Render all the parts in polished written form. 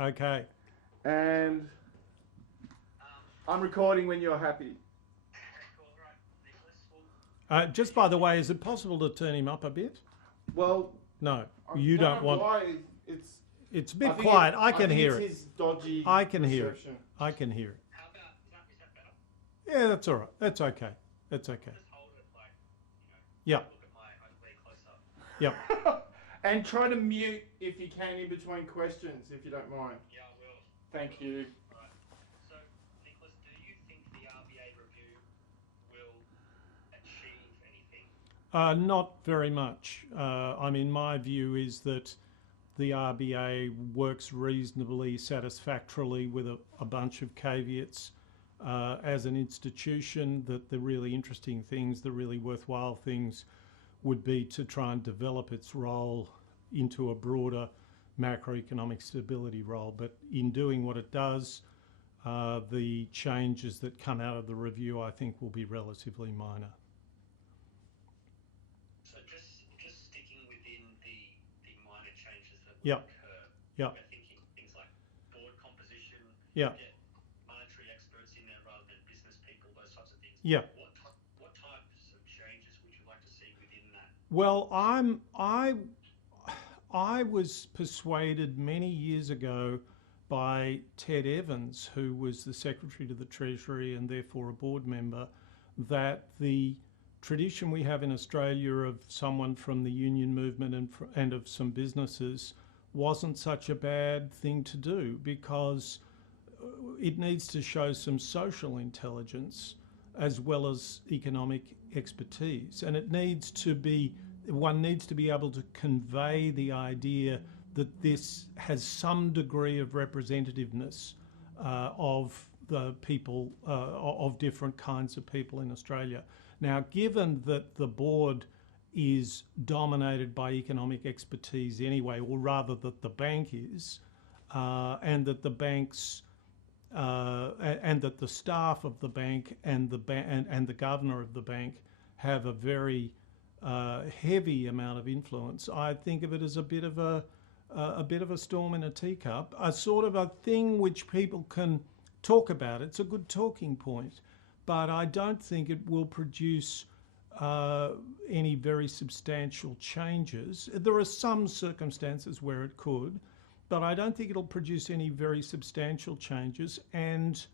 Okay. And I'm recording when you're happy. Cool, right, Nicholas. Just by the way, is it possible to turn him up a bit? Well, No, I you don't know want. why it's. It's a I bit think quiet. it- I can think hear it's it. his dodgy I can hear it. reception. I can hear it. How about, is that better? Yeah, that's all right. That's okay. That's okay. Just hold it like, Yeah. look at my ugly close up. Yep. And try to mute if you can in between questions, if you don't mind. Yeah, I will. Thank you. Right. So, Nicholas, do you think the RBA review will achieve anything? Not very much. I mean, my view is that the RBA works reasonably satisfactorily with a bunch of caveats as an institution, that the really interesting things, the really worthwhile things would be to try and develop its role into a broader macroeconomic stability role. But in doing what it does, the changes that come out of the review, I think, will be relatively minor. So just sticking within the minor changes that will Yep. occur. Yep. We're thinking things like board composition, Yeah. get monetary experts in there rather than business people, those types of things. Yeah. What types of changes would you like to see within that? Well, I was persuaded many years ago by Ted Evans, who was the Secretary to the Treasury and therefore a board member, that the tradition we have in Australia of someone from the union movement and of some businesses wasn't such a bad thing to do, because it needs to show some social intelligence as well as economic expertise, and one needs to be able to convey the idea that this has some degree of representativeness of the people, of different kinds of people in Australia. Now, given that the board is dominated by economic expertise anyway, or rather that the bank is, and that the banks and that the staff of the bank and the governor of the bank have a very heavy amount of influence, I think of it as a bit of a storm in a teacup, a sort of a thing which people can talk about. It's a good talking point, but I don't think it will produce any very substantial changes. There are some circumstances where it could, but I don't think it'll produce any very substantial changes. And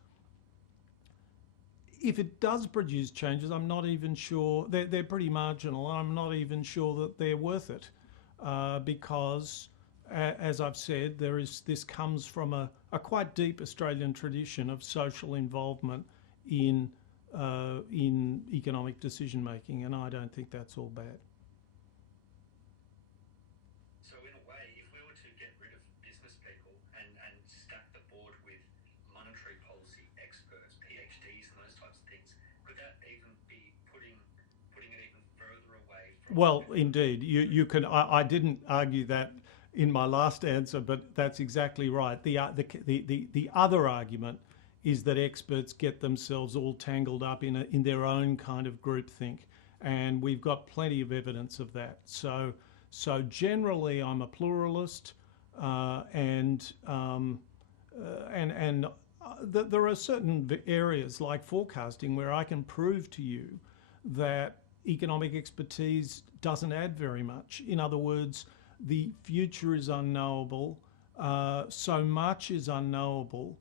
if it does produce changes, I'm not even sure, they're pretty marginal, and I'm not even sure that they're worth it, because, as I've said, this comes from a quite deep Australian tradition of social involvement in economic decision making, and I don't think that's all bad. So in a way, if we were to get rid of business people and stack the board with monetary policy experts, PhDs and those types of things, could that even be putting it even further away from... Well, indeed, you can. I didn't argue that in my last answer, but that's exactly right. The other argument is that experts get themselves all tangled up in their own kind of groupthink, and we've got plenty of evidence of that. So generally, I'm a pluralist, and there are certain areas like forecasting where I can prove to you that economic expertise doesn't add very much. In other words, the future is unknowable. So much is unknowable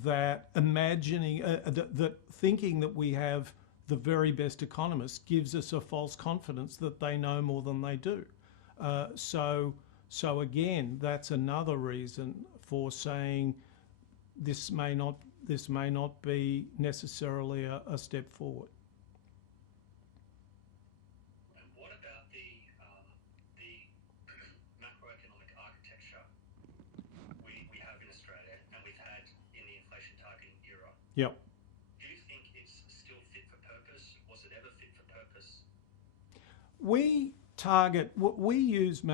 that that thinking that we have the very best economists gives us a false confidence that they know more than they do. So again, that's another reason for saying this may not be necessarily a step forward. And what about the macroeconomic architecture we have in Australia and we've had in the inflation targeting era? Yep. Do you think it's still fit for purpose? Was it ever fit for purpose? We use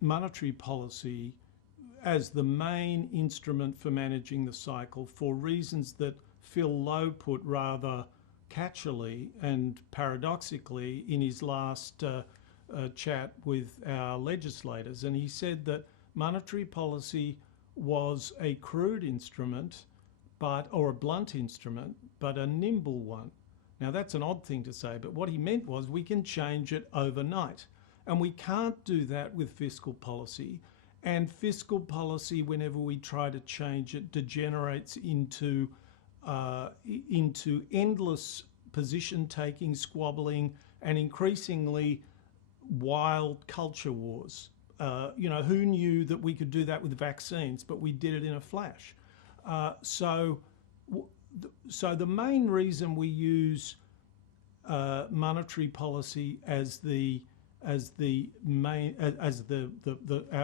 monetary policy as the main instrument for managing the cycle for reasons that Phil Lowe put rather catchily and paradoxically in his last chat with our legislators. And he said that monetary policy was a crude instrument, or a blunt instrument, but a nimble one. Now that's an odd thing to say, but what he meant was we can change it overnight. And we can't do that with fiscal policy. And fiscal policy, whenever we try to change it, degenerates into endless position taking, squabbling, and increasingly wild culture wars. Who knew that we could do that with vaccines, but we did it in a flash. So the main reason we use monetary policy as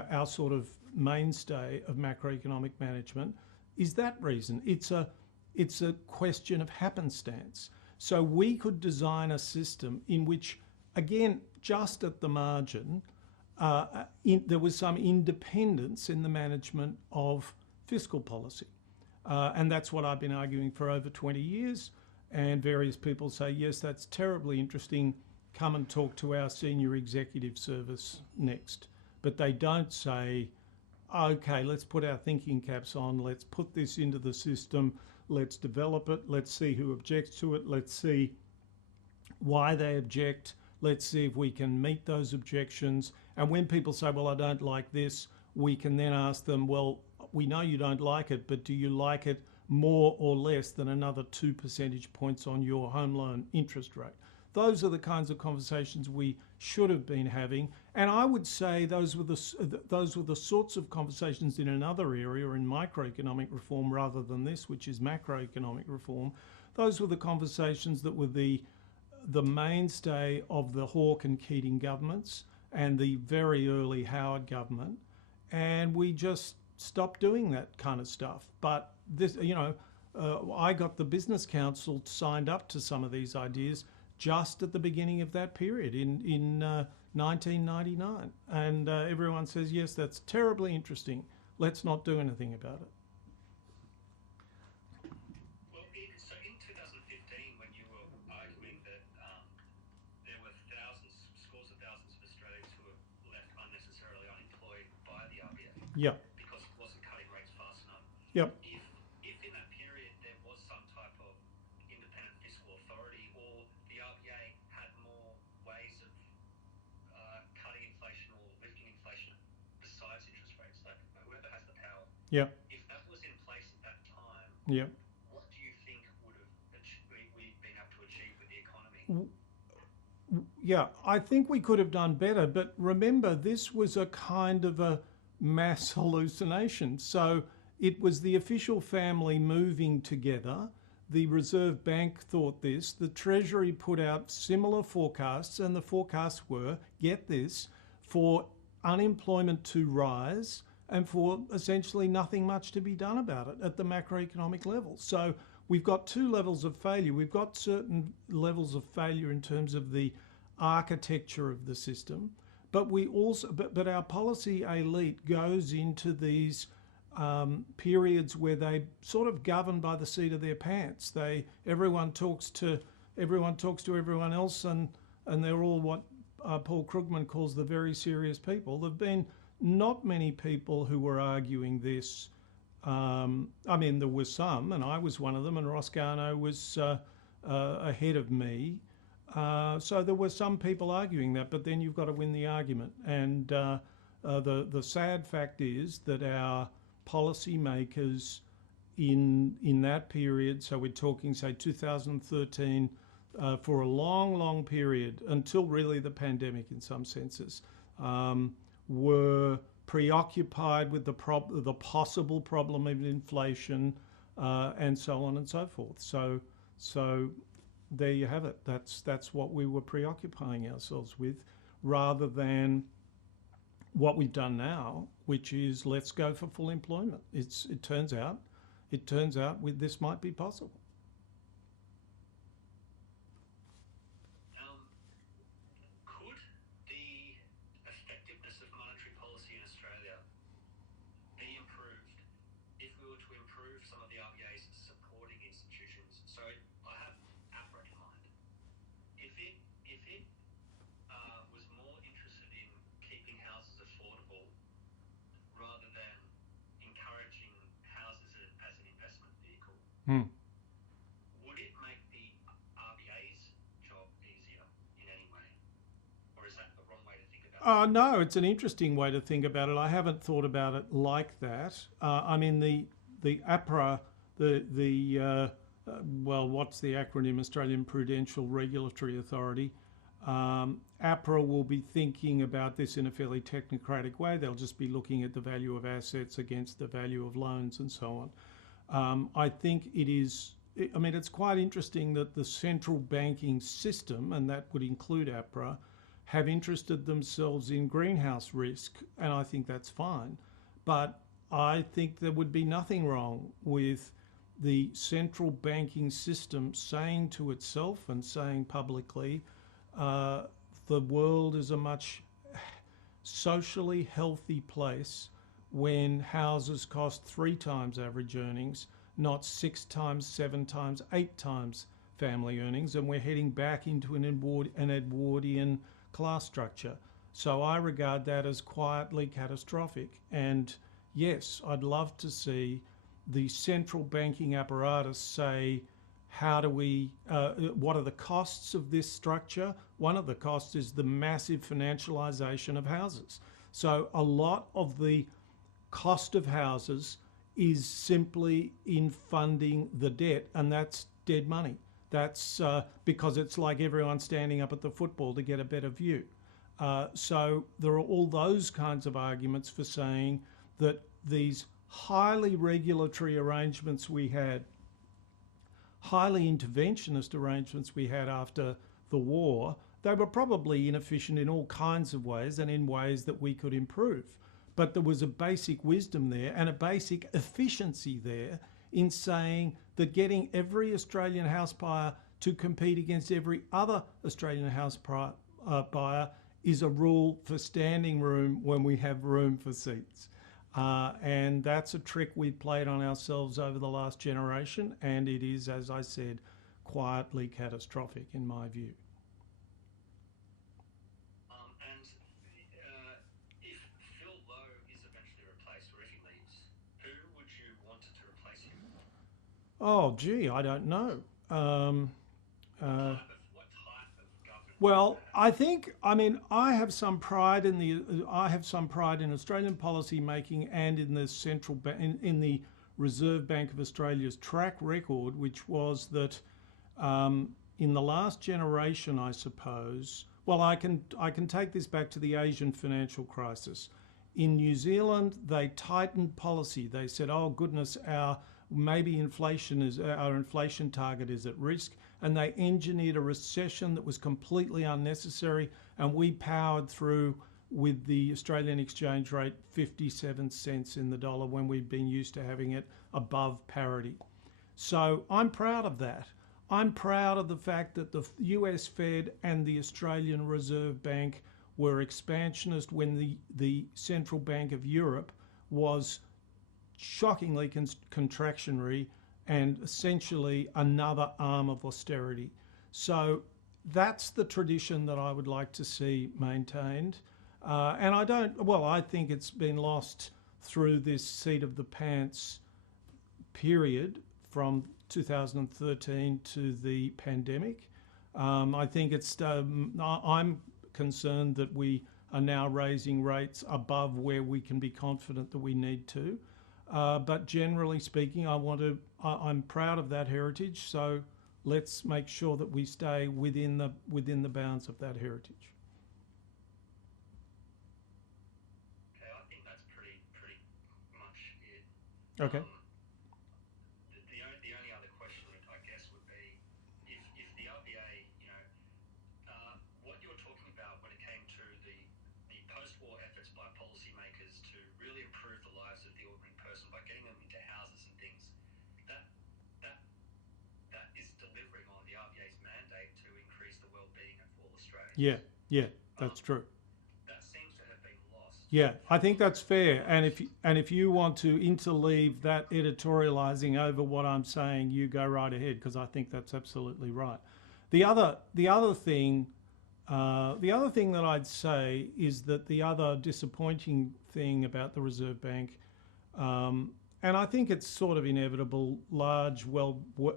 our sort of mainstay of macroeconomic management is that reason. It's a question of happenstance. So we could design a system in which, again, just at the margin, there was some independence in the management of fiscal policy. And that's what I've been arguing for over 20 years. And various people say, yes, that's terribly interesting. Come and talk to our senior executive service next. But they don't say, okay, let's put our thinking caps on. Let's put this into the system. Let's develop it. Let's see who objects to it. Let's see why they object. Let's see if we can meet those objections. And when people say, well, I don't like this, we can then ask them, well, we know you don't like it, but do you like it more or less than another 2 percentage points on your home loan interest rate? Those are the kinds of conversations we should have been having. And I would say those were the sorts of conversations in another area, in microeconomic reform rather than this, which is macroeconomic reform. Those were the conversations that were the mainstay of the Hawke and Keating governments and the very early Howard government. And we just stopped doing that kind of stuff. But this, I got the Business Council signed up to some of these ideas just at the beginning of that period in 1999. And everyone says, yes, that's terribly interesting. Let's not do anything about it. Well, so in 2015, when you were arguing that there were scores of thousands of Australians who were left unnecessarily unemployed by the RBA Yep. because it wasn't cutting rates fast enough. Yep. If in that period there was some type of independent fiscal authority, or the RBA had more ways of cutting inflation or lifting inflation besides interest rates, like whoever has the power, Yep. if that was in place at that time, Yep. what do you think would have we been able to achieve with the economy? Yeah, I think we could have done better, but remember, this was a kind of a mass hallucination. So it was the official family moving together. The Reserve Bank thought this. The Treasury put out similar forecasts, and the forecasts were, get this, for unemployment to rise and for essentially nothing much to be done about it at the macroeconomic level. So we've got two levels of failure. We've got certain levels of failure in terms of the architecture of the system, but we also, but our policy elite goes into these periods where they sort of govern by the seat of their pants. Everyone talks to everyone else, and they're all what Paul Krugman calls the very serious people. There've been not many people who were arguing this. I mean, there were some, and I was one of them, and Ross Garnaut was ahead of me. So there were some people arguing that, but then you've got to win the argument. And the sad fact is that our policymakers in that period, so we're talking, say, 2013, for a long, long period, until really the pandemic in some senses, were preoccupied with the possible problem of inflation and so on and so forth. So there you have it. That's what we were preoccupying ourselves with, rather than what we've done now, which is let's go for full employment. It turns out this might be possible. Could the effectiveness of monetary policy in Australia be improved if we were to improve some of the RBA's supporting institutions? So I have APRA in mind. If it was more interested in keeping houses affordable rather Hmm. Would it make the RBA's job easier in any way? Or is that the wrong way to think about it? No, it's an interesting way to think about it. I haven't thought about it like that. I mean, the APRA, well, what's the acronym? Australian Prudential Regulatory Authority. APRA will be thinking about this in a fairly technocratic way. They'll just be looking at the value of assets against the value of loans and so on. I think it is. I mean, it's quite interesting that the central banking system, and that would include APRA, have interested themselves in greenhouse risk, and I think that's fine. But I think there would be nothing wrong with the central banking system saying to itself and saying publicly, the world is a much socially healthy place when houses cost 3 times average earnings, not 6 times, 7 times, 8 times family earnings, and we're heading back into an Edwardian class structure. So I regard that as quietly catastrophic. And yes, I'd love to see the central banking apparatus say, how do we, what are the costs of this structure? One of the costs is the massive financialisation of houses. So a lot of the cost of houses is simply in funding the debt, and that's dead money. That's because it's like everyone standing up at the football to get a better view. So there are all those kinds of arguments for saying that these highly regulatory arrangements we had, highly interventionist arrangements we had after the war, they were probably inefficient in all kinds of ways and in ways that we could improve. But there was a basic wisdom there and a basic efficiency there in saying that getting every Australian house buyer to compete against every other Australian house buyer is a rule for standing room when we have room for seats. And that's a trick we've played on ourselves over the last generation, and it is, as I said, quietly catastrophic in my view. And if Phil Lowe is eventually replaced, or if he leaves, who would you want to replace him? Oh, gee, I don't know. What type of government? Well, I have some pride in Australian policy making and in the in the Reserve Bank of Australia's track record, which was that in the last generation, I suppose. Well, I can take this back to the Asian financial crisis. In New Zealand, they tightened policy. They said, "Oh goodness, our inflation target is at risk," and they engineered a recession that was completely unnecessary, and we powered through with the Australian exchange rate 57 cents in the dollar when we'd been used to having it above parity. So I'm proud of that. I'm proud of the fact that the US Fed and the Australian Reserve Bank were expansionist when the Central Bank of Europe was shockingly contractionary and essentially another arm of austerity. So that's the tradition that I would like to see maintained. And I think it's been lost through this seat of the pants period from 2013 to the pandemic. I think I'm concerned that we are now raising rates above where we can be confident that we need to. But generally speaking, I'm proud of that heritage. So let's make sure that we stay within the bounds of that heritage. Okay, I think that's pretty much it. Okay. The only other question I guess would be if the RBA, what you were talking about when it came to the post-war efforts by policymakers to really improve the lives of the ordinary person by getting them into houses and things, that is delivering on the RBA's mandate to increase the well-being of all Australians. Yeah, that's true. That seems to have been lost. Yeah, I think that's fair. And if you want to interleave that editorializing over what I'm saying, you go right ahead, because I think that's absolutely right. The other thing that I'd say is that the other disappointing thing about the Reserve Bank And I think it's sort of inevitable. Large,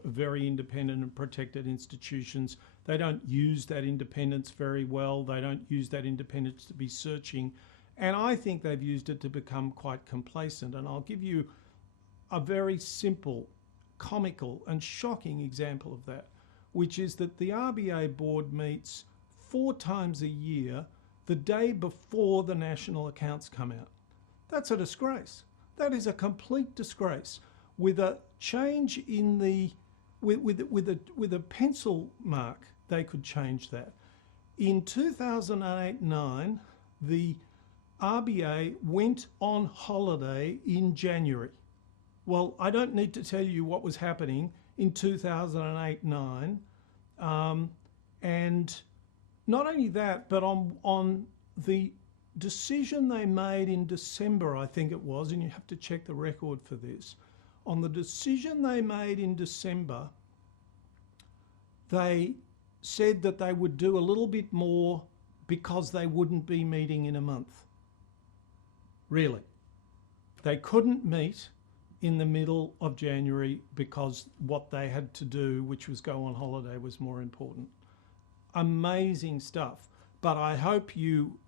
very independent and protected institutions, they don't use that independence very well. They don't use that independence to be searching. And I think they've used it to become quite complacent. And I'll give you a very simple, comical and shocking example of that, which is that the RBA board meets 4 times a year the day before the national accounts come out. That's a disgrace. That is a complete disgrace. With a change in the, with a pencil mark, they could change that. In 2008-9, the RBA went on holiday in January. Well, I don't need to tell you what was happening in 2008-9, and not only that, but on the decision they made in December, I think it was, and you have to check the record for this, on the decision they made in December, they said that they would do a little bit more because they wouldn't be meeting in a month. Really. They couldn't meet in the middle of January because what they had to do, which was go on holiday, was more important. Amazing stuff. But I hope you,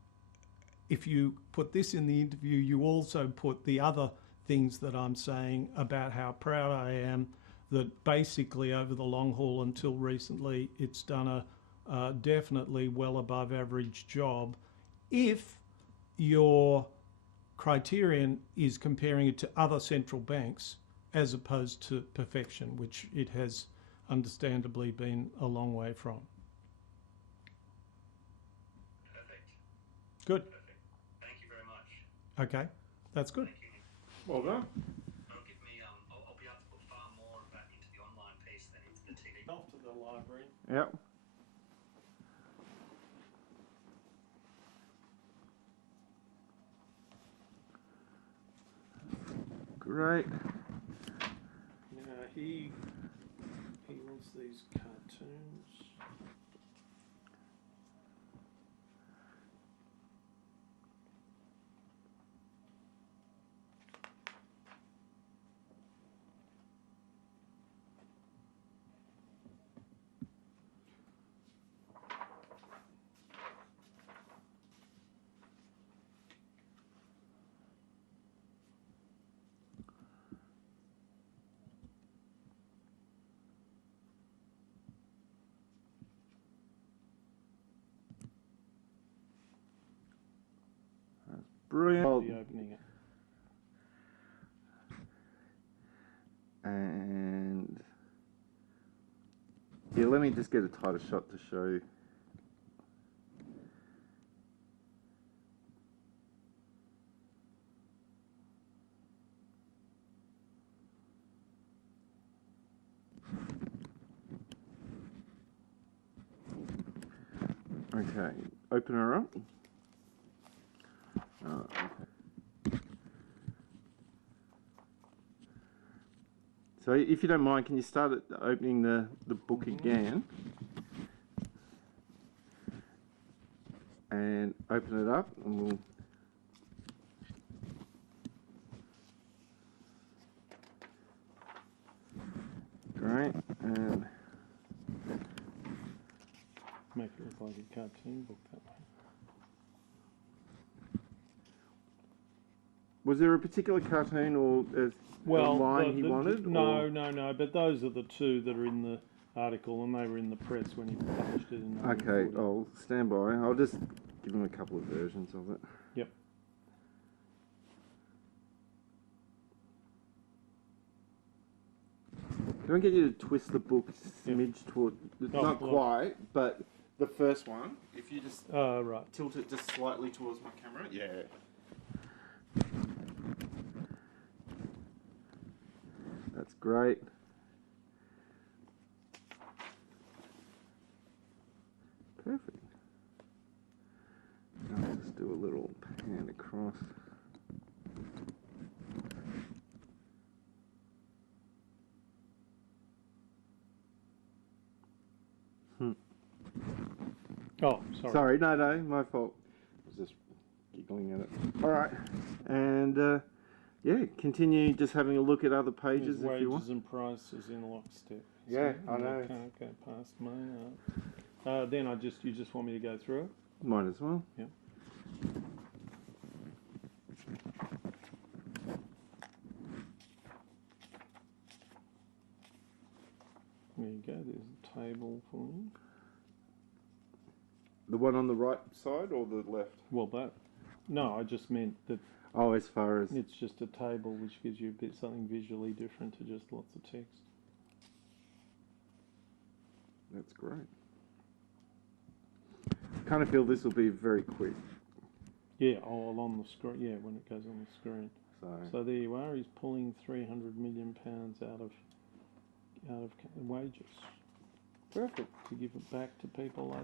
if you put this in the interview, you also put the other things that I'm saying about how proud I am that basically over the long haul until recently, it's done a definitely well above average job if your criterion is comparing it to other central banks as opposed to perfection, which it has understandably been a long way from. Perfect. Good. Perfect. Thank you very much. Okay, that's good. Thank you. Well done. That'll give me, I'll be able to put far more of that into the online piece than into the TV. Off to the library. Yep. Great. Now he wants these cartoons. Brilliant. I'll be opening it. And yeah, let me just get a tighter shot to show you. Okay, open her up. Okay. So if you don't mind, can you start opening the book again? And open it up and we'll... Great, and... Make it look like a cartoon book that way. Was there a particular cartoon or a line he wanted? No, but those are the two that are in the article, and they were in the press when he published it in 1940. Okay, I'll stand by. I'll just give him a couple of versions of it. Yep. Can I get you to twist the book smidge toward... not quite, but the first one, if you just right. tilt it just slightly towards my camera. Yeah. That's great. Perfect. I'll just do a little pan across. Oh, sorry. Sorry, no, my fault. I was just giggling at it. All right, and Yeah, continue just having a look at other pages There's if you want. wages and prices in lockstep. Yeah, So I know. I can't go past Maynard. Then you just want me to go through it? Might as well. Yeah. There you go, there's a table for you. The one on the right side or the left? Well, no, I just meant that Oh, as far as... it's just a table which gives you a bit something visually different to just lots of text. That's great. I kind of feel this will be very quick. Yeah, on the screen. Yeah, when it goes on the screen. So there you are. He's pulling £300 million out of wages. Perfect to give it back to people like